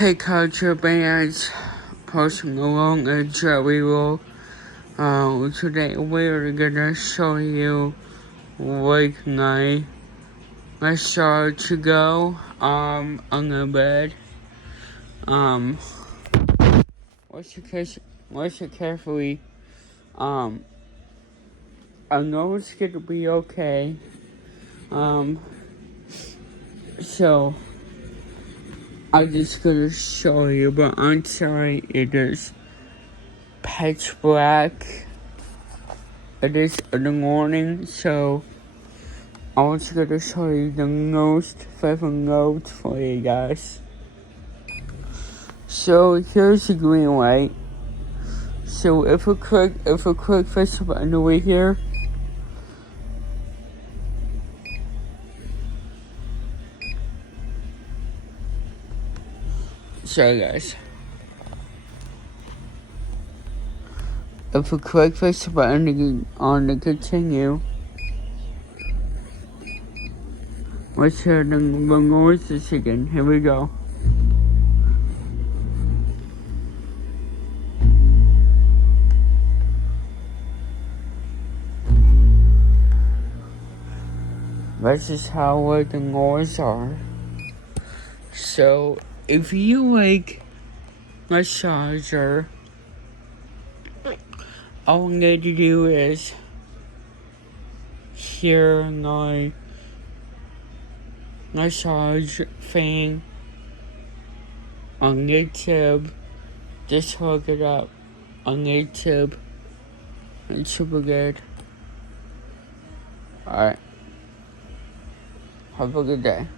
Hey culture bands, Post Malone and Jerry Roll. Today we're gonna show you where can I start to go on the bed. Watch it carefully. I know it's gonna be okay. So I'm just gonna show you, but I'm sorry, it is pitch black. It is in the morning, so I was gonna show you the most favorite notes for you guys. So here's the green light. So if we click this button over here, sorry guys. If we click this button on the continue, let's hear the noises again. Here we go. This is how the noises are. So if you like massager, all you need to do is hear my massage thing on YouTube. Just look it up on YouTube. It's super good. Alright. Have a good day.